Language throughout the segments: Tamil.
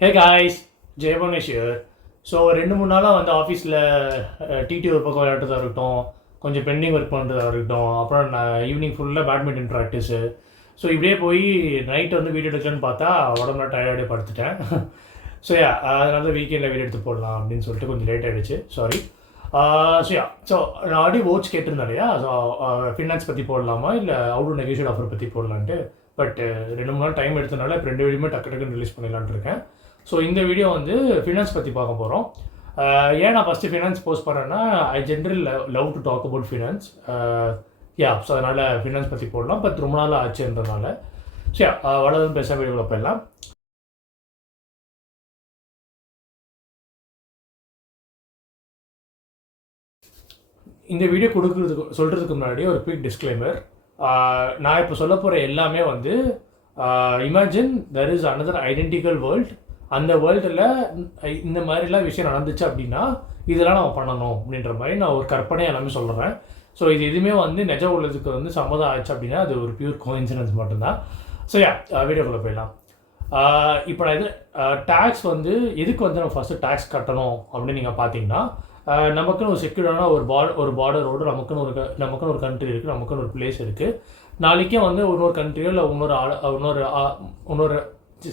Hey guys, Jayabanesh here. So 2-3 நாளாக வந்து ஆஃபீஸில் டிடி ஒரு பக்கம் விளையாட்டுறதா இருக்கட்டும், கொஞ்சம் பெண்டிங் ஒர்க் பண்ணுறதா இருக்கட்டும், அப்புறம் நான் ஈவினிங் ஃபுல்லாக பேட்மிண்டன் ப்ராக்டிஸு. ஸோ இப்படியே போய் நைட்டு வந்து வீடியோ எடுக்கலான்னு பார்த்தா உடம்புல டயர்டாக படுத்துட்டேன். ஸோ அதனால தான் வீக்கெண்டில் வீடியோ எடுத்து போடலாம் அப்படின்னு சொல்லிட்டு கொஞ்சம் லேட் ஆகிடுச்சு, சாரி. ஸோ நான் ஆல்ரெடி ஓட்ஸ் கேட்டிருந்தேன் இல்லையா, ஸோ ஃபினான்ஸ் பற்றி போடலாமா இல்லை அவுட் டு நெகோஷியேட் ஆஃபர் பற்றி போடலான்ட்டு. பட் 2-3 நாள் டைம் எடுத்தனால இப்போ 2 வீடியோமே டக்கு டக்குன்னு ரிலீஸ் பண்ணிடலான்ட்டு இருக்கேன். ஸோ இந்த வீடியோ வந்து ஃபினான்ஸ் பற்றி பார்க்க போகிறோம். ஏன் நான் ஃபஸ்ட்டு ஃபினான்ஸ் போஸ்ட் பண்ணேன்னா, I general love to talk about finance. So அதனால் ஃபினான்ஸ் பற்றி போடலாம். பட் ரொம்ப நாள் ஆச்சுன்றதுனால ஸோ வளரும் பேச வீடியோவில் போயிடலாம். இந்த வீடியோ சொல்கிறதுக்கு முன்னாடி ஒரு குவிக் டிஸ்க்ளைமர். நான் இப்போ சொல்ல போகிற எல்லாமே வந்து imagine there is another identical world. அந்த வேர்ல்டில் இந்த மாதிரிலாம் விஷயம் நடந்துச்சு அப்படின்னா இதெல்லாம் நம்ம பண்ணணும் அப்படின்ற மாதிரி நான் ஒரு கற்பனை எல்லாமே சொல்கிறேன். ஸோ இது எதுவுமே வந்து நிஜ உள்ளதுக்கு வந்து சம்மதம் ஆச்சு அப்படின்னா அது ஒரு பியூர் கோஇன்சிடன்ஸ் மட்டும்தான். ஸோ வீடியோக்குள்ளே போயிடலாம். இப்போ நான் இது டேக்ஸ் வந்து எதுக்கு வந்து நம்ம ஃபஸ்ட்டு டேக்ஸ் கட்டணும் அப்படின்னு நீங்கள் பார்த்தீங்கன்னா, நமக்குன்னு ஒரு செக்யூர்டான ஒரு பார்டரோடு நமக்குன்னு ஒரு கண்ட்ரி இருக்குது, நமக்குன்னு ஒரு பிளேஸ் இருக்குது. நாளைக்கே வந்து இன்னொரு கண்ட்ரியோ இல்லை இன்னொரு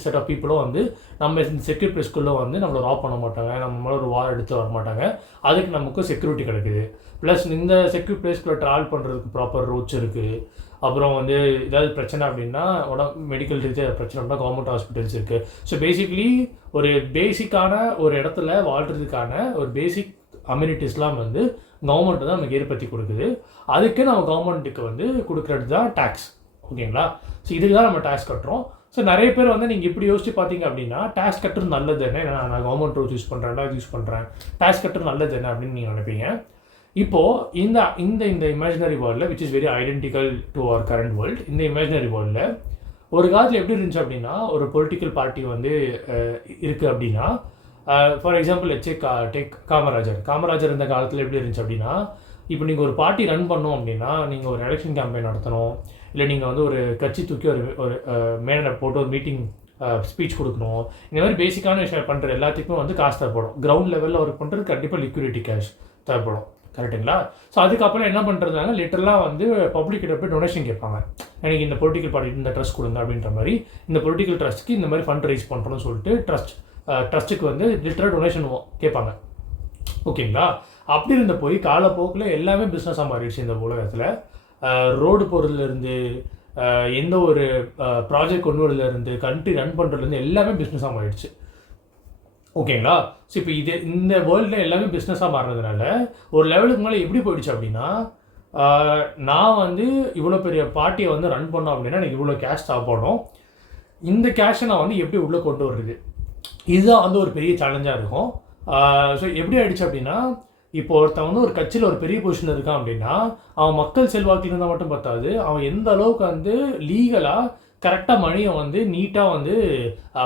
செட் ஆஃப் பீப்புளும் வந்து நம்ம இந்த செக்யூர் பிளேஸ்க்குள்ளே வந்து நம்மளை ராப் பண்ண மாட்டாங்க, நம்மளால ஒரு வார் எடுத்து வர மாட்டாங்க. அதுக்கு நமக்கு செக்யூரிட்டி கிடைக்குது. ப்ளஸ் இந்த செக்யூர் பிளேஸ்க்குள்ளே ட்ராவல் பண்ணுறதுக்கு ப்ராப்பர் ரூட்ஸ் இருக்குது. அப்புறம் வந்து ஏதாவது பிரச்சனை அப்படின்னா மெடிக்கல் ரீதியாக பிரச்சனை அப்படின்னா கவர்மெண்ட் ஹாஸ்பிட்டல்ஸ் இருக்குது. ஸோ பேசிக்லி ஒரு பேசிக்கான ஒரு இடத்துல வாழ்கிறதுக்கான ஒரு பேசிக் அம்யூனிட்டிஸ்லாம் வந்து கவர்மெண்ட் தான் நமக்கு ஏற்படுத்தி கொடுக்குது. அதுக்கு நம்ம கவர்மெண்ட்டுக்கு வந்து கொடுக்குறது தான் டேக்ஸ். ஓகேங்களா? ஸோ இதுக்கு தான் நம்ம டேக்ஸ் கட்டுறோம். ஸோ நிறைய பேர் வந்து நீங்கள் இப்படி யோசிச்சு பார்த்தீங்க அப்படின்னா டேக்ஸ் கட்டுறது நல்லது என்ன, நான் கவர்மெண்ட் ரூல்ஸ் யூஸ் பண்ணுறேன், யூஸ் பண்ணுறேன், டேக்ஸ் கட்டுறது நல்லது என்ன அப்படின்னு நீங்கள் நினைப்பீங்க. இப்போது இந்த இமேஜினரி வேர்ல்டில் which is very identical to our current world, இந்த இமேஜினரி வேர்ல்டில் ஒரு காலத்தில் எப்படி இருந்துச்சு அப்படின்னா, ஒரு பொலிட்டிக்கல் பார்ட்டி வந்து இருக்குது அப்படின்னா, ஃபார் எக்ஸாம்பிள் டேக் காமராஜர் இந்த காலத்தில் எப்படி இருந்துச்சு அப்படின்னா, இப்போ நீங்கள் ஒரு பார்ட்டி ரன் பண்ணோம் அப்படின்னா நீங்கள் ஒரு எலெக்ஷன் கேம்பெயின் நடத்தணும், இல்லை நீங்கள் வந்து ஒரு கட்சி தூக்கி ஒரு மேலே போட்டு ஒரு மீட்டிங் ஸ்பீச் கொடுக்கணும். இந்த மாதிரி பேசிக்கான விஷயம் பண்ணுற எல்லாத்துக்குமே வந்து காசு தேவைப்படும். கிரவுண்ட் லெவலில் ஒர்க் பண்ணுறது கண்டிப்பாக லிக்விடிட்டி கேஷ் தேவைப்படும். கரெக்டுங்களா? ஸோ அதுக்கப்புறம் என்ன பண்ணுறதுனால லிட்டரலாக வந்து பப்ளிக்கிட்ட போய் டொனேஷன் கேட்பாங்க. எனக்கு இந்த பொலிட்டிக்கல் பார்ட்டி இந்த ட்ரஸ்ட் கொடுங்க அப்படின்ற மாதிரி, இந்த பொலிட்டிக்கல் ட்ரஸ்ட்டுக்கு இந்த மாதிரி ஃபண்ட் ரைஸ் பண்ணுறோன்னு சொல்லிட்டு ட்ரஸ்ட்டுக்கு வந்து லிட்டராக டொனேஷன் கேட்பாங்க. ஓகேங்களா? அப்படி இருந்த போய் காலப்போக்கில் எல்லாமே பிஸ்னஸாக மாறிடுச்சு இந்த உலகத்தில். ரோடு போகிறதுலேருந்து எந்த ஒரு ப்ராஜெக்ட் கொண்டு வரதுலேருந்து கண்ட்ரி ரன் பண்ணுறதுலேருந்து எல்லாமே பிஸ்னஸாக மாறிடுச்சு. ஓகேங்களா? ஸோ இப்போ இந்த வேர்ல்டில் எல்லாமே பிஸ்னஸாக மாறினதுனால ஒரு லெவலுக்கு மேலே எப்படி போயிடுச்சு அப்படின்னா, நான் வந்து இவ்வளோ பெரிய பார்ட்டியை வந்து ரன் பண்ணோம் அப்படின்னா எனக்கு இவ்வளோ கேஷ் தேவைப்படும். இந்த கேஷை நான் வந்து எப்படி உள்ளே கொண்டு வர்றது, இதுதான் வந்து ஒரு பெரிய சேலஞ்சாக இருக்கும். ஸோ எப்படி ஆகிடுச்சு அப்படின்னா, இப்போ ஒருத்தன் வந்து ஒரு கட்சியில் ஒரு பெரிய பொசிஷனில் இருக்கான் அப்படின்னா அவன் மக்கள் செல்வாக்கு இருந்தால் மட்டும் பார்த்தாது, அவன் எந்த அளவுக்கு வந்து லீகலாக கரெக்டாக மணியை வந்து நீட்டாக வந்து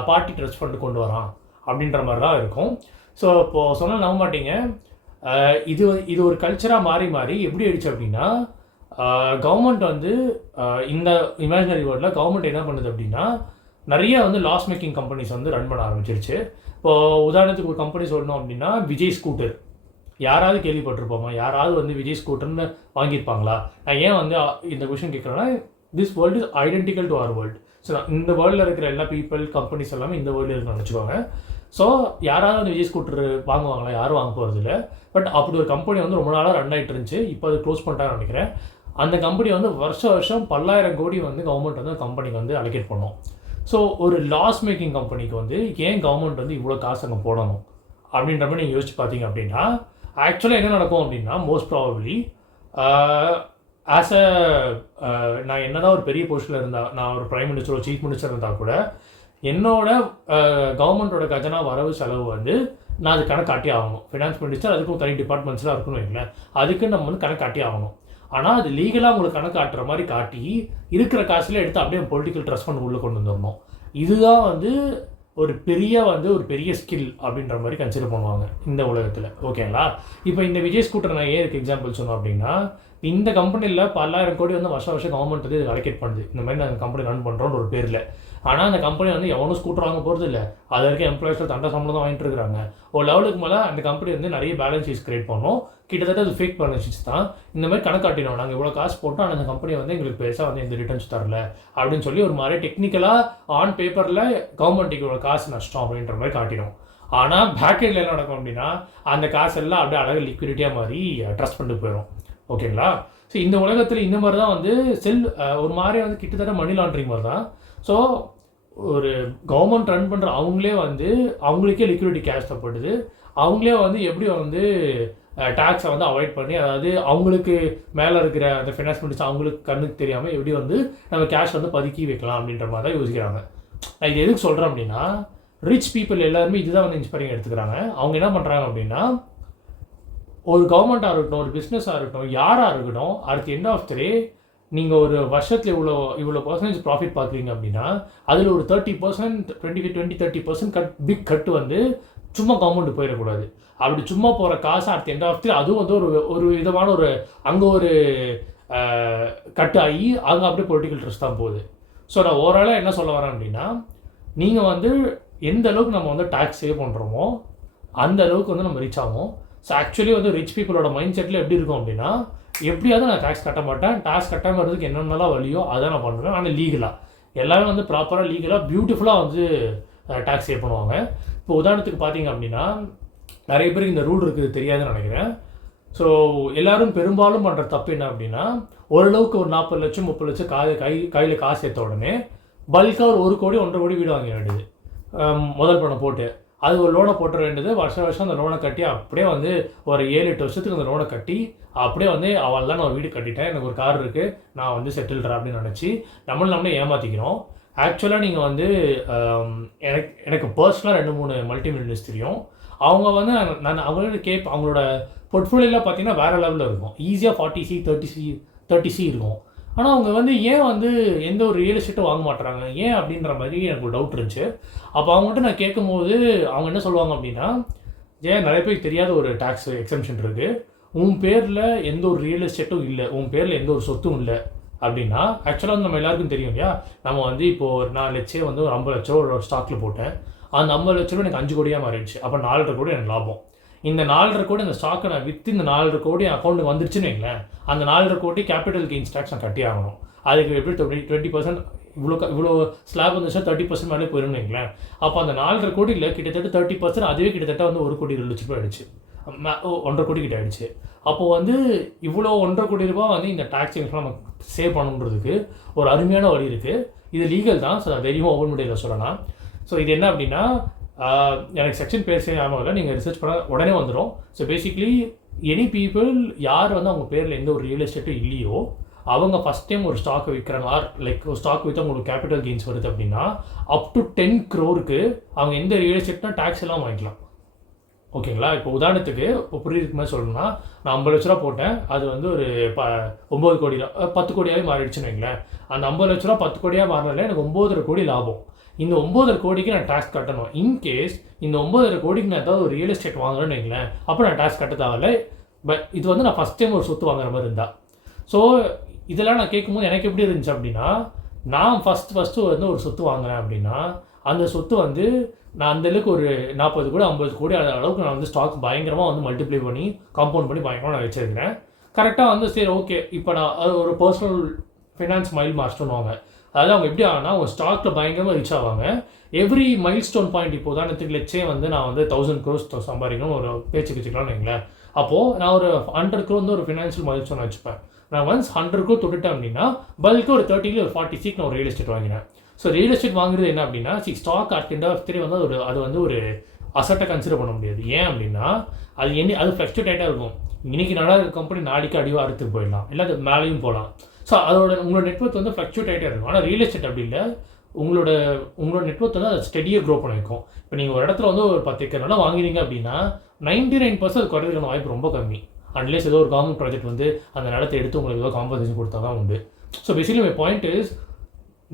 பார்ட்டி ட்ரஸ்ட் ஃபண்டு கொண்டு வரான் அப்படின்ற மாதிரி தான் இருக்கும். ஸோ இப்போது சொன்னால் நம்ப மாட்டீங்க, இது ஒரு கல்ச்சராக மாறி எப்படி ஆயிடுச்சு அப்படின்னா, கவர்மெண்ட் வந்து இந்த இமேஜினரி வேர்ல்டில் கவர்மெண்ட் என்ன பண்ணுது அப்படின்னா, நிறைய வந்து லாஸ் மேக்கிங் கம்பெனிஸ் வந்து ரன் பண்ண ஆரம்பிச்சிருச்சு. இப்போது உதாரணத்துக்கு ஒரு கம்பெனி சொல்லணும் அப்படின்னா, விஜய் ஸ்கூட்டர் யாராவது கேள்விப்பட்டிருப்போமா? யாராவது வந்து விஜய் ஸ்கூட்டர்னு வாங்கியிருப்பாங்களா? நான் ஏன் வந்து இந்த கொஷின் கேட்குறேன்னா, this world is identical to our world. So இந்த வேர்ல்டில் இருக்கிற எல்லா பீப்புள் கம்பெனிஸ் எல்லாமே இந்த வேர்ல்டு இருக்குன்னு நினச்சிக்கோங்க. ஸோ யாராவது வந்து விஜய் ஸ்கூட்டர் வாங்குவாங்களா? யாரும் வாங்க போகிறது இல்லை. பட் அப்படி ஒரு கம்பெனி வந்து ரொம்ப நாளாக ரன் ஆகிட்டு இருந்துச்சு. இப்போ அது க்ளோஸ் பண்ணிட்டாங்கன்னு நினைக்கிறேன். அந்த கம்பெனி வந்து வருஷம் 10,000 கோடி வந்து கவர்மெண்ட் வந்து கம்பெனிக்கு வந்து அலோகேட் பண்ணோம். ஸோ ஒரு லாஸ் மேக்கிங் கம்பெனிக்கு வந்து ஏன் கவர்மெண்ட் வந்து இவ்வளோ காசு அங்கே போடணும் அப்படின்ற மாதிரி நீங்கள் யோசிச்சு பார்த்தீங்க அப்படின்னா, ஆக்சுவலாக என்ன நடக்கும் அப்படின்னா, மோஸ்ட் ப்ராபப்ளி நான் என்ன தான் ஒரு பெரிய பொசிஷனில் இருந்தால், நான் ஒரு பிரைம் மினிஸ்டரோ சீஃப் மினிஸ்டர் இருந்தால் கூட என்னோட கவர்மெண்ட்டோட கஜனா வரவு செலவு வந்து நான் அது கணக்கு காட்டி ஆகணும். ஃபினான்ஸ் மினிஸ்டர் அதுக்கும் தனி டிபார்ட்மெண்ட்ஸ்லாம் இருக்கணும் வைங்களேன், அதுக்கு நம்ம வந்து கணக்கு காட்டி ஆகணும். ஆனால் அது லீகலாக உங்களுக்கு கணக்கு காட்டுற மாதிரி காட்டி இருக்கிற காசுல எடுத்து அப்படியே பொலிட்டிக்கல் ட்ரஸ்ட் ஃபண்ட் உள்ளே கொண்டு வந்துடணும். இதுதான் வந்து ஒரு பெரிய ஸ்கில் அப்படின்ற மாதிரி கன்சிடர் பண்ணுவாங்க இந்த உலகத்தில். ஓகேங்களா? இப்போ இந்த விஜய் ஸ்கூட்டர் நான் ஏன் எக்ஸாம்பிள் சொன்னோம் அப்படின்னா, இந்த கம்பெனியில் 10,000 கோடி வந்து வருஷம் கவர்மெண்ட் வந்து அலோகேட் பண்ணுது. இந்த மாதிரி நாங்கள் கம்பெனி ரன் பண்ணுறோன்ற ஒரு பேரில் ஆனால் அந்த கம்பெனி வந்து எவனும் ஸ்கூட்டர் வாங்க போகிறது இல்லை, அது வரைக்கும் எம்ப்ளாயிஸில் தண்டை சம்பளம் தான் வாங்கிட்டு இருக்கிறாங்க. ஒரு லெவலுக்கு மேலே அந்த கம்பெனி வந்து நிறைய பேலன்ஸ் ஷீட்ஸ் கிரியேட் பண்ணோம், கிட்டத்தட்ட அது ஃபேக் பேலன்ஸ் ஷீட்ஸ் தான். இந்த மாதிரி கணக்காட்டினோம், நாங்கள் இவ்வளோ காசு போட்டோம் ஆனால் அந்த கம்பெனி வந்து எங்களுக்கு பெருசாக வந்து எந்த ரிட்டர்ன்ஸ் தரல அப்படின்னு சொல்லி ஒரு மாதிரி டெக்னிக்கலாக ஆன் பேப்பரில் கவர்மெண்ட்டுக்கு இவ்வளோ காசு நஷ்டம் அப்படின்ற மாதிரி காட்டினோம். ஆனால் பேக்கெண்டில் என்ன நடக்கும் அப்படின்னா அந்த காசெல்லாம் அப்படியே அழகாக லிக்விடிட்டியாக மாதிரி ட்ரஸ்ட் பண்ணிட்டு போயிடும். ஓகேங்களா? ஸோ இந்த உலகத்தில் இந்த மாதிரி தான் வந்து ஒரு மாதிரி வந்து கிட்டத்தட்ட மணி லாண்ட்ரிங் மாதிரி தான். ஸோ ஒரு கவர்மெண்ட் ரன் பண்ணுற அவங்களே வந்து அவங்களுக்கே லிக்விடிட்டி கேஷ் தப்படுது, அவங்களே வந்து எப்படி வந்து டேக்ஸை வந்து அவாய்ட் பண்ணி, அதாவது அவங்களுக்கு மேலே இருக்கிற அந்த ஃபினான்ஸ் மினிஸ்டர் அவங்களுக்கு கண்ணுக்கு தெரியாமல் எப்படி வந்து நம்ம கேஷ் வந்து பதுக்கி வைக்கலாம் அப்படின்ற மாதிரி தான் யோசிக்கிறாங்க. நான் இது எதுக்கு சொல்கிறேன் அப்படின்னா, ரிச் பீப்புள் எல்லாருமே இதுதான் வந்து இன்ஸ்பைரிங் எடுத்துக்கிறாங்க. அவங்க என்ன பண்ணுறாங்க அப்படின்னா, ஒரு கவர்மெண்ட்டாக இருக்கட்டும், ஒரு பிஸ்னஸாக இருக்கட்டும், யாராக இருக்கட்டும், அடுத்த எண்ட் ஆஃப் த டே நீங்கள் ஒரு வருஷத்தில் இவ்வளோ பர்சன்டேஜ் ப்ராஃபிட் பார்க்குறீங்க அப்படின்னா அதில் ஒரு 30%, 20-30% பிக் கட்டு வந்து சும்மா கவர்மெண்ட் போயிடக்கூடாது. அப்படி சும்மா போகிற காசு அடுத்த எண்ட் ஆஃப் த டே அதுவும் வந்து ஒரு விதமான அங்கே ஒரு கட்டு ஆகி அங்கே அப்படியே பொலிட்டிக்கல் ட்ரெஸ் தான் போகுது. ஸோ நான் ஓவராலாக என்ன சொல்ல வரேன் அப்படின்னா, நீங்கள் வந்து எந்த அளவுக்கு நம்ம வந்து டேக்ஸ் சேவ் பண்ணுறோமோ அந்த அளவுக்கு வந்து நம்ம ரீச் ஆகும். ஸோ ஆக்சுவலி வந்து ரிச் பீப்புளோட மைண்ட் செட்டில் எப்படி இருக்கும் அப்படின்னா, எப்படியாவது நான் டேக்ஸ் கட்ட மாட்டேன், டேக்ஸ் கட்டாமல் இருக்கிறதுக்கு என்னென்னலாம் வழியோ அதை நான் பண்ணுவேன், ஆனால் லீகலாக எல்லாமே வந்து ப்ராப்பராக லீகலாக பியூட்டிஃபுல்லாக வந்து டேக்ஸ் சேவ் பண்ணுவாங்க. இப்போ உதாரணத்துக்கு பார்த்தீங்க அப்படின்னா, நிறைய பேருக்கு இந்த ரூல் இருக்குது தெரியாதுன்னு நினைக்கிறேன். ஸோ எல்லோரும் பெரும்பாலும் பண்ணுற தப்பு என்ன அப்படின்னா, ஓரளவுக்கு ஒரு 40 லட்சம் 30 லட்சம் கையில் காசு சேர்த்த உடனே பல்காக ஒரு 1 கோடி 1.5 கோடி வீடு வாங்க வேண்டியது, முதல் பணம் போட்டு அது ஒரு லோனை போட்டுற வேண்டியது. வருஷம் அந்த லோனை கட்டி அப்படியே வந்து ஒரு 7-8 வருஷத்துக்கு அந்த லோனை கட்டி அப்படியே வந்து அவள் தான் நான் வீடு கட்டிட்டேன், எனக்கு ஒரு கார் இருக்குது, நான் வந்து செட்டில்றேன் அப்படின்னு நினச்சி நம்மளே ஏமாற்றிக்கிறோம். ஆக்சுவலாக நீங்கள் வந்து எனக்கு பர்சனலாக 2-3 மல்டி மில்லியனர்ஸ் தெரியும். அவங்க வந்து நான் அவங்களோட அவங்களோட போர்ட்ஃபோலியோவில் பார்த்தீங்கன்னா வேறு லெவலில் இருக்கும், ஈஸியாக 40C 30C இருக்கும். ஆனால் அவங்க வந்து ஏன் வந்து எந்த ஒரு ரியல் எஸ்டேட்டும் வாங்க மாட்டுறாங்க ஏன் அப்படின்ற மாதிரி எனக்கு ஒரு டவுட் இருந்துச்சு. அப்போ அவங்ககிட்ட நான் கேட்கும்போது அவங்க என்ன சொல்லுவாங்க அப்படின்னா, ஏன் நிறைய பேருக்கு தெரியாத ஒரு டேக்ஸ் எக்ஸம்ஷன் இருக்குது, உன் பேரில் எந்த ஒரு ரியல் எஸ்டேட்டும் இல்லை, உன் பேரில் எந்த ஒரு சொத்தும் இல்லை அப்படின்னா. ஆக்சுவலாக வந்து நம்ம எல்லாருக்கும் தெரியும் இல்லையா, நம்ம வந்து இப்போது நான் லட்சம் வந்து ஒரு 50 லட்சம் ஒரு ஸ்டாக்கில் போட்டேன், அந்த 50 லட்ச ரூபா எனக்கு 5 கோடியாக மாறிடுச்சு, அப்போ 4.5 கோடி எனக்கு லாபம். இந்த 4.5 கோடி அந்த ஸ்டாக்கை நான் விற்று இந்த 4.5 கோடி அக்கௌண்ட்டுக்கு வந்துருச்சுன்னு வைங்களேன், அந்த 4.5 கோடி கேபிட்டல் கெயின்ஸ் டேக்ஸ் நான் கட்டி ஆகணும். அதுக்கு எப்படி 20% இவ்வளோ ஸ்லாப் வந்துச்சுன்னா 30% மேலே போயிடும்னு வைங்களேன். அப்போ அந்த 4.5 கோடியில் கிட்டத்தட்ட 30%, அதுவே கிட்டத்தட்ட வந்து 1 கோடி 2 லட்ச ரூபாய் ஆயிடுச்சு, 1.5 கோடி கிட்ட ஆயிடுச்சு. அப்போது வந்து இவ்வளோ 1.5 கோடி ரூபா வந்து இந்த டேக்ஸ் நம்ம சேவ் பண்ணுன்றதுக்கு ஒரு அருமையான வழி இருக்குது. இது லீகல் தான், ஸோ தைரியமாக ஓப்பன் மீடியாவில் சொல்லலாம். ஸோ இது என்ன அப்படின்னா, எனக்கு செக்ஷன் பேர் ஞாபகம் இல்லை, நீங்கள் ரிசர்ச் பண்ண உடனே வந்துடும். ஸோ பேசிக்லி எனி பீப்புள் யார் வந்து அவங்க பேரில் எந்த ஒரு ரியல் எஸ்டேட்டும் இல்லையோ அவங்க ஃபஸ்ட் டைம் ஒரு ஸ்டாக்கை விற்கிறாங்க, லைக் ஒரு ஸ்டாக் விற்று அவங்களுக்கு கேபிட்டல் கெயின்ஸ் வருது அப்படின்னா அப் டு 10 crore அவங்க எந்த ரியல் எஸ்டேட்னா டேக்ஸ் எல்லாம் வாங்கிக்கலாம். ஓகேங்களா? இப்போ உதாரணத்துக்கு இப்போ புரியுதுக்கு மாதிரி சொல்லணும்னா, நான் 50 லட்ச ரூபா போட்டேன், அது வந்து ஒரு 9 கோடி 10 கோடியாகவே மாறிடுச்சுன்னு வைங்களேன். அந்த 50 லட்ச ரூபா 10 கோடியாக மாறினால எனக்கு 9.5 கோடி லாபம். இந்த 9.5 கோடிக்கு நான் டேக்ஸ் கட்டணும். இன்கேஸ் இந்த 9.5 கோடிக்கு நான் ஏதாவது ஒரு ரியல் எஸ்டேட் வாங்குறேன்னு வைங்களேன், அப்போ நான் டேக்ஸ் கட்ட தேவையில்லை. பட் இது வந்து நான் ஃபஸ்ட் டைம் ஒரு சொத்து வாங்குற மாதிரி இருந்தால். ஸோ இதெல்லாம் நான் கேட்கும்போது எனக்கு எப்படி இருந்துச்சு அப்படின்னா, நான் ஃபஸ்ட்டு வந்து ஒரு சொத்து வாங்குறேன் அப்படின்னா அந்த சொத்து வந்து நான் அந்தளவுக்கு ஒரு 40 கோடி 50 கோடி அளவுக்கு நான் வந்து ஸ்டாக் பயங்கரமாக வந்து மல்டிப்ளை பண்ணி காம்பவுண்ட் பண்ணி பயங்கரமாக நான் வச்சுருக்கிறேன். கரெக்டாக வந்து சரி ஓகே, இப்போ நான் அது ஒரு பர்சனல் ஃபினான்ஸ் மைல் மாஸ்டர்னுவாங்க. அதாவது அவங்க எப்படி ஆகுனா அவங்க ஸ்டாக்கில் பயங்கரமாக ரீச் ஆவாங்க. எவ்ரி மைல் ஸ்டோன் பாயிண்ட், இப்போ உதாரணத்துக்கு லட்சே வந்து நான் வந்து 1000 crore சம்பாதிக்கணும் ஒரு பேச்சுக்கு வச்சுக்கலாம்னு வைங்களேன். அப்போது நான் ஒரு 100 crore வந்து ஒரு ஃபினான்ஷியல் மைல் ஸ்டோன் வச்சுப்பேன். நான் ஒன்ஸ் 100 crore தொட்டுட்டேன் அப்படின்னா பல்க்கு ஒரு 30 ஒரு 40 நான் ஒரு ரியல் எஸ்டேட் வாங்கினேன். ஸோ ரியல் எஸ்டேட் வாங்குறது என்ன அப்படின்னா, stock at end of three வந்து அது வந்து ஒரு அசட்டை கன்சிடர் பண்ண முடியாது. ஏன் அப்படின்னா அது ஃப்ளக்சுவேட் ஆகிட்டே இருக்கும். இன்றைக்கி நல்லா இருக்க கம்பெனி நாளைக்கு அடிவாக அறுத்துக்கு போயிடலாம், இல்லை அது மேலேயும் போகலாம். ஸோ உங்களோட நெட்வொர்க் வந்து ஃப்ளக்சுவேட் ஆகிட்டே இருக்கும். ஆனால் ரியல் எஸ்டேட் அப்படி இல்லை, உங்களோட நெட்வொர்க் வந்து அதை ஸ்டெடியாக க்ரோ பண்ண வைக்கும். இப்போ நீங்கள் ஒரு இடத்துல வந்து ஒரு 10 ஏக்கர் நல்லா வாங்குறீங்க அப்படின்னா 99% அது குறையிறதுக்கான வாய்ப்பு ரொம்ப கம்மி. அன்லெஸ் ஏதோ ஒரு கவர்மெண்ட் ப்ராஜெக்ட் வந்து அந்த நிலத்தை எடுத்து உங்களுக்கு ஏதோ காம்பன்சேஷன் கொடுத்தா தான் உண்டு. So basically my point is,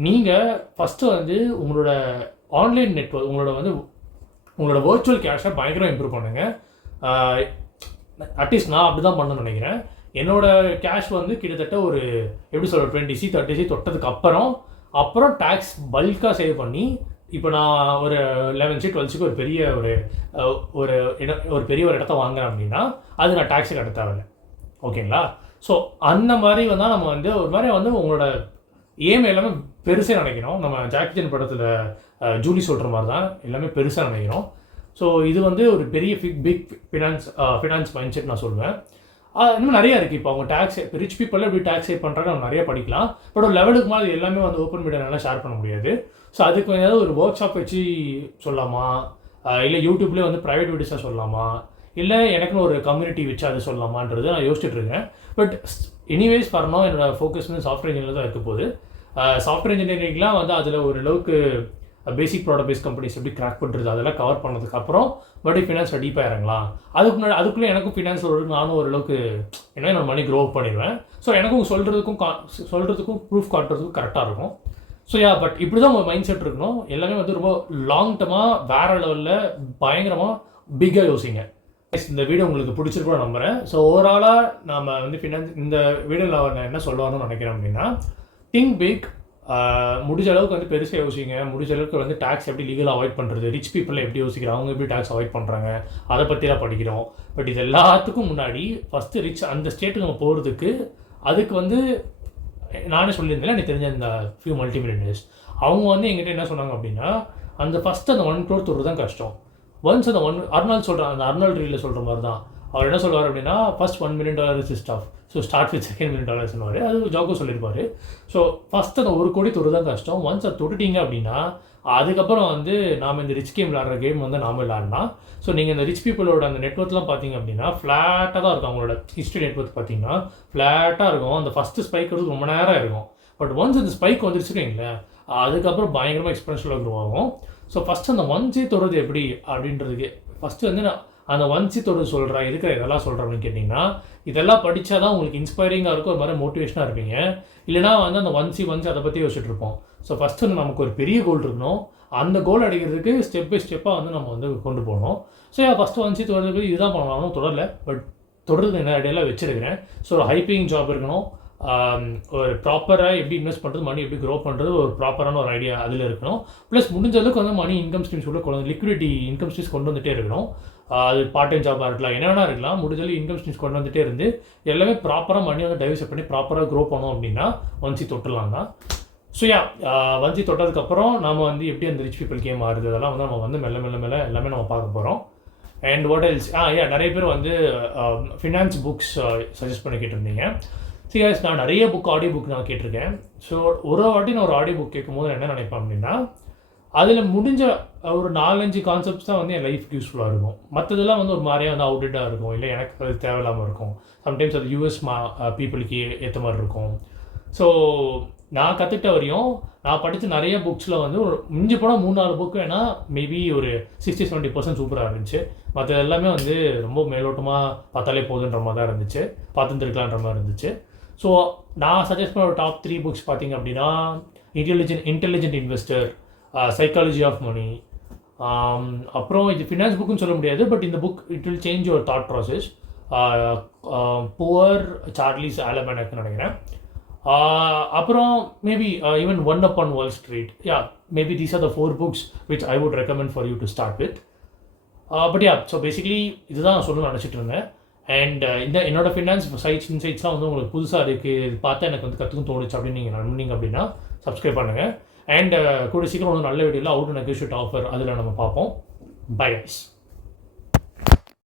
நீங்கள் ஃபஸ்ட்டு வந்து உங்களோட ஆன்லைன் நெட்வொர்க் உங்களோட வர்ச்சுவல் கேஷை பயங்கரமாக இம்ப்ரூவ் பண்ணுங்கள். அட்லீஸ்ட் நான் அப்படி தான் பண்ணணும்னு நினைக்கிறேன். என்னோடய கேஷ் வந்து கிட்டத்தட்ட ஒரு எப்படி சொல்கிற 20C 30C தொட்டதுக்கு அப்புறம் அப்புறம் டேக்ஸ் பல்காக சேவ் பண்ணி இப்போ நான் ஒரு 11th 12th ஒரு பெரிய ஒரு பெரிய ஒரு இடத்த வாங்குறேன் அப்படின்னா அது நான் டேக்ஸு கட்ட தேவையில்லை. ஓகேங்களா? ஸோ அந்த மாதிரி வந்தால் நம்ம வந்து ஒரு மாதிரி வந்து உங்களோட ஏம் எல்லாமே பெருசாக நினைக்கிறோம். நம்ம ஜாக்கி படத்தில் ஜூலி சொல்கிற மாதிரி தான் எல்லாமே பெருசாக நினைக்கிறோம். ஸோ இது வந்து ஒரு பெரிய பிக் ஃபினான்ஸ் மைண்ட் செட் நான் சொல்லுவேன். இன்னும் நிறையா இருக்குது. இப்போ அவங்க டேக்ஸ் ரிச் பீப்பிள் எப்படி டேக்ஸ் சேவ் பண்ணுறாங்க நம்ம நிறைய படிக்கலாம். பட் ஒரு லெவலுக்கு மாதிரி எல்லாமே வந்து ஓப்பன் மீடியானால ஷேர் பண்ண முடியாது. ஸோ அதுக்கு ஏதாவது ஒரு ஒர்க் ஷாப் வச்சு சொல்லலாமா, இல்லை யூடியூப்லேயே வந்து ப்ரைவேட் வீடியோஸாக சொல்லலாமா, இல்லை எனக்குன்னு ஒரு கம்யூனிட்டி வச்சு அதை சொல்லலாமான்றது நான் யோசிச்சுட்டு இருக்கேன். பட் எனிவேஸ் பண்ணோம் என்னோடய ஃபோக்கஸ் வந்து சாஃப்ட்வேர் இன்ஜினியரில் தான் இருக்க போகுது. சாஃப்ட்வேர் இன்ஜினியரிங்லாம் வந்து அதில் ஒரு அளவுக்கு பேசிக் ப்ராடக்ட் பேஸ் கம்பெனிஸ் எப்படி கிராக் பண்ணுறது அதெல்லாம் கவர் பண்ணதுக்கப்புறம் மறுபடியும் ஃபினான்ஸில் டீப்பாக இறங்கலாம். அதுக்குள்ளே எனக்கும் ஃபினான்ஸில் நானும் ஓரளவுக்கு என்னோட மணி க்ரோ பண்ணிடுவேன். ஸோ எனக்கும் சொல்கிறதுக்கும் ப்ரூஃப் காட்டுறதுக்கும் கரெக்டாக இருக்கும். ஸோ பட் இப்படி தான் உங்கள் மைண்ட் செட் இருக்கணும். எல்லாமே வந்து ரொம்ப லாங் டர்மாக வேறு லெவலில் பயங்கரமாக பிக்காக யோசிங்க. இந்த வீடியோ உங்களுக்கு பிடிச்சிருக்கோம் நம்புகிறேன். ஸோ ஓவராலாக நம்ம வந்து இந்த வீடியோவில் நான் என்ன சொல்லுவான்னு நினைக்கிறேன் அப்படின்னா, திங்க் பிக். முடிஞ்ச அளவுக்கு வந்து பெருசாக யோசிங்க. முடிஞ்ச அளவுக்கு வந்து டேக்ஸ் எப்படி லீகலாக அவாய்ட் பண்ணுறது, ரிச் பீப்புளை எப்படி யோசிக்கிறாங்க, அவங்க எப்படி டேக்ஸ் அவாய்ட் பண்ணுறாங்க, அதை பற்றிலாம் படிக்கிறோம். பட் இது எல்லாத்துக்கும் முன்னாடி ஃபஸ்ட்டு ரிச் அந்த ஸ்டேட்டுக்கு நம்ம போகிறதுக்கு அதுக்கு வந்து நானே சொல்லியிருந்தேன். எனக்கு தெரிஞ்ச இந்த ஃபியூ மல்டிமில்லியனர்ஸ் அவங்க வந்து எங்கிட்ட என்ன சொன்னாங்க அப்படின்னா, அந்த ஃபஸ்ட்டு அந்த 1 crore தொடுறது தான் கஷ்டம். ஒன்ஸ் அந்த அர்னால் சொல்கிறான், அந்த அர்னால் ரீலில் சொல்கிற மாதிரி தான் அவர் என்ன சொல்லுவார் அப்படின்னா, first $1 million is tough, so start with $2 million அது ஜாக்கோ சொல்லியிருப்பார். ஸோ ஃபஸ்ட் அந்த 1 கோடி தொடு தான் கஷ்டம். ஒன்ஸ் அதை தொட்டுட்டீங்க அப்படின்னா அதுக்கப்புறம் வந்து நாம் இந்த ரிச் கேம் விளாட்ற கேம் வந்து நாம் விளாட்னா. ஸோ நீங்கள் இந்த ரிச் பீப்புளோட அந்த நெட்ஒர்க்லாம் பார்த்தீங்க அப்படின்னா ஃப்ளாட்டாக தான் இருக்கும். அவங்களோட ஹிஸ்ட்ரி நெட்ஒர்க் பார்த்தீங்கன்னா ஃப்ளாட்டாக இருக்கும். அந்த ஃபஸ்ட்டு ஸ்பைக் வந்து ரொம்ப நேரம் இருக்கும். பட் ஒன்ஸ் அந்த ஸ்பைக் வந்துருச்சுருக்கீங்களே அதுக்கப்புறம் பயங்கரமாக எக்ஸ்பென்ஷிவலாக க்ரோ ஆகும். ஸோ ஃபஸ்ட்டு அந்த 1C தொடுறது எப்படி அப்படின்றதுக்கு ஃபஸ்ட்டு வந்து நான் அந்த 1C தொடுறது சொல்கிறேன். இருக்கிற இதெல்லாம் சொல்கிறேன் அப்படின்னு கேட்டிங்கன்னா, இதெல்லாம் படித்தா தான் உங்களுக்கு இன்ஸ்பைரிங்காக இருக்கும், ஒரு மாதிரி மோட்டிவேஷனாக இருப்பீங்க. இல்லைனா வந்து அந்த 1C அதை பற்றி யோசிச்சுட்டு இருப்போம். ஸோ ஃபஸ்ட்டு வந்து நமக்கு ஒரு பெரிய கோல் இருக்கணும். அந்த கோல் அடைக்கிறதுக்கு ஸ்டெப் பை ஸ்டெப்பாக வந்து நம்ம வந்து கொண்டு போகணும். ஸோ ஃபஸ்ட்டு 1C தொடுறதுக்கு இதுதான் பண்ணணும். தொடரல, பட் தொடர்றது என்ன ஐடியாலாம் வச்சுருக்கிறேன். ஸோ ஒரு ஹைப்பிங் ஜாப் இருக்கணும். ஒரு ப்ராப்பராக எப்படி இன்வெஸ்ட் பண்ணுறது, மணி எப்படி க்ரோ பண்ணுறது, ஒரு ப்ராப்பரான ஒரு ஐடியா அதில் இருக்கணும். ப்ளஸ் முடிஞ்ச அளவுக்கு வந்து மணி இன்கம் ஸ்ட்ரீம்ஸ் உள்ள லிக்விடிட்டி இன்கம் ஸ்ட்ரீம்ஸ் கொண்டு வந்துகிட்டே இருக்கணும். அது பார்ட் டைம் ஜாபாக இருக்கலாம், என்ன வேணா இருக்கலாம். முடிஞ்சளவு இன்கம் ஸ்ட்ரீம்ஸ் கொண்டு வந்துகிட்டே இருந்து எல்லாமே ப்ராப்பராக மணி வந்து டைவர்ஸ் பண்ணி ப்ராப்பராக க்ரோ பண்ணோம் அப்படின்னா 1C தொட்டலாம் தான். ஸோ 1C தொட்டதுக்கப்புறம் நம்ம வந்து எப்படி அந்த ரிச் பீப்புள் கேம் ஆடுது அதெல்லாம் வந்து நம்ம வந்து மெல்ல எல்லாமே நம்ம பார்க்க போகிறோம். அண்ட் வாட் எல்ஸ் நிறைய பேர் வந்து ஃபினான்ஸ் புக்ஸ் சஜஸ்ட் பண்ணி கேட்டிருந்தீங்க. நான் நிறைய ஆடியோ புக் நான் கேட்டிருக்கேன். ஸோ ஒரு வாட்டி நான் ஒரு ஆடியோ புக் கேட்கும்போது என்ன நினைப்பேன் அப்படின்னா, அதில் முடிஞ்ச ஒரு 4-5 கான்செப்ட்ஸ் தான் வந்து என் லைஃப்க்கு யூஸ்ஃபுல்லாக இருக்கும். மற்றதெல்லாம் வந்து ஒரு மாதிரியாக வந்து அவுட்டேட்டாக இருக்கும், இல்லை எனக்கு அது தேவையில்லாமல் இருக்கும். சம்டைம்ஸ் அது US பீப்புளுக்கு ஏற்ற மாதிரி இருக்கும். ஸோ நான் கற்றுக்கிட்ட வரையும் நான் படித்த நிறைய புக்ஸில் வந்து ஒரு மிஞ்சி போனால் 3-4 புக் வேணால் மேபி ஒரு 60-70% சூப்பராக இருந்துச்சு. மற்ற எல்லாமே வந்து ரொம்ப மேலோட்டமாக பார்த்தாலே போதுன்ற மாதிரி தான் இருந்துச்சு, பார்த்துருக்கலான்ற மாதிரி இருந்துச்சு. ஸோ நான் சஜஸ்ட் பண்ண ஒரு டாப் 3 புக்ஸ் பார்த்தீங்க அப்படின்னா, intelligent investor, psychology of money, அப்புறம் இது ஃபினான்ஸ் புக்குன்னு சொல்ல முடியாது, பட் இந்த book it will change your thought process, poor Charlie's ஆலமேனக்னு நினைக்கிறேன். அப்புறம் maybe even one up on Wall Street. Maybe these are the 4 books which I would recommend for you to start with. But so basically இதுதான் நான் சொல்லணும்னு நினச்சிட்டு இருந்தேன். அண்ட் இந்த என்னோட ஃபினான்ஸ் இன்சைட்ஸ்லாம் வந்து உங்களுக்கு புதுசாக இருக்குது, இது பார்த்தா எனக்கு வந்து கற்றுக்கும் தோணுச்சு அப்படின்னு நீங்கள் நம்பினீங்க அப்படின்னா சப்ஸ்கிரைப் பண்ணுங்கள். அண்ட் கூட சீக்கிரம் ஒரு நல்ல வீடியோவில் அவுட் நெகோஷியேட் ஆஃபர் அதில் நம்ம பார்ப்போம். Bye guys.